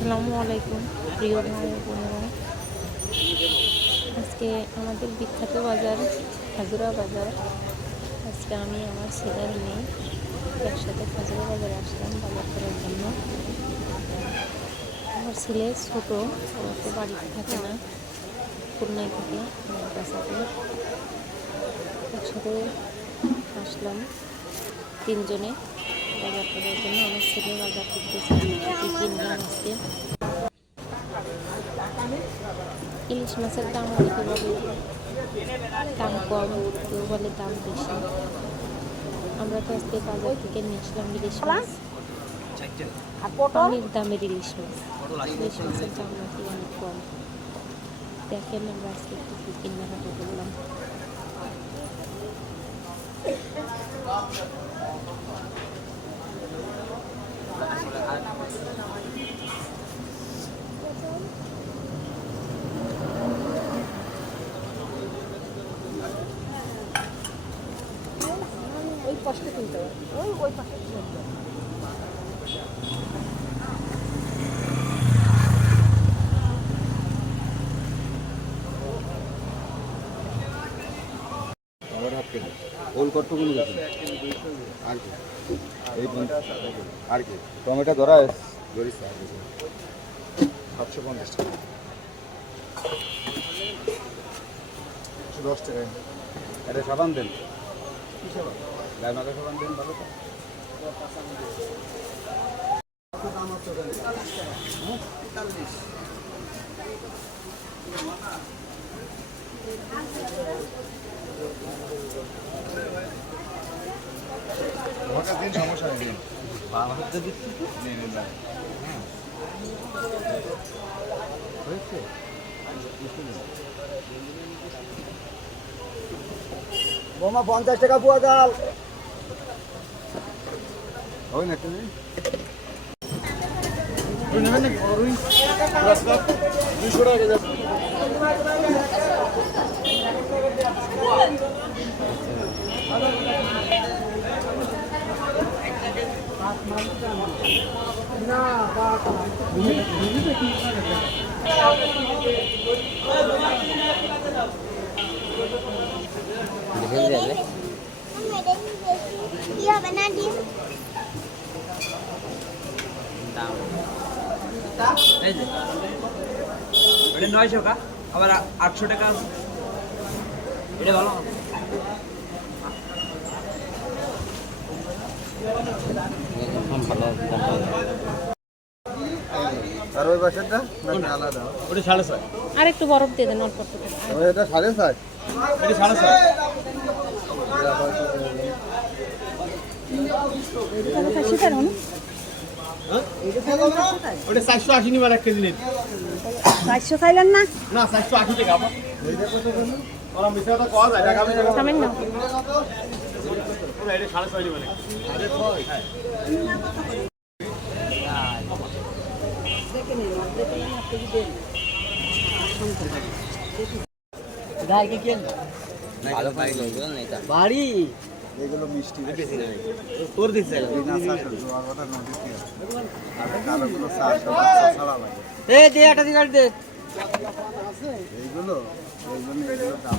আসসালামু আলাইকুম, প্রিয় ভাই বোনেরা। আজকে আমাদের বিখ্যাত বাজার, খাজুরা বাজার। আজকে আমি আমার ছেলের মেয়ে একসাথে খাজুরা বাজারে আসলাম বাজার করার জন্য। আমার ছেলে ছোটো ও তো বাড়িতে থাকে না, খুলনায় থাকে আমার কাছাতে একসাথে আসলাম তিনজনে। বাজার করার জন্য আমার ছেলে বাজার করতেছে কিনলাম আজকে। ইলিশ মাছের দাম অনেকে বলে দাম কম, কেউ বলে দাম বেশি। আমরা তো আজকে বাজার থেকে নিয়ে আসলাম ইলিশ মাছ। অনেক দামের ইলিশ মাছ। ইলিশ মাছের দাম নাকি অনেক কম। দেখেন আমরা আজকে একটু কি কেনাকাটা পাশে কিনতে হবে। ওই ওই পাশে ওল কতগুলো গেছে আর কি? এই আর কি? টমেটো ধরা ধরিস সাতশো পঞ্চাশ টাকা। দশ টাকা। এটা সাবান দেন কি সাবান? সমস্যা নেই? বোমা পঞ্চাশ টাকা পুয়া ডাল ওই না তুমি কি হবে না ডিম এই যে এটা নয়শো কা? আবার আটশো টাকা। এটা ভালো। আর ওই আলাদা। ওটা সাড়ে ছয়। আর একটু বরফ দিয়ে দেন অল্প এটা সাড়ে ছয়। এটা সাড়ে ছয়। ওটা চারশো আশি নিবার এক কেজি চারশো খাইলেন না? না চারশো আশি টাকা সাড়ে বাড়ি? এগুলো মিষ্টি তোর দিচ্ছে জোয়ার কথা নদী থেকে আর কালোগুলো চারশো ছাড়া লাগে এ দে একটা দিন দে। এইগুলো এইগুলো দাম।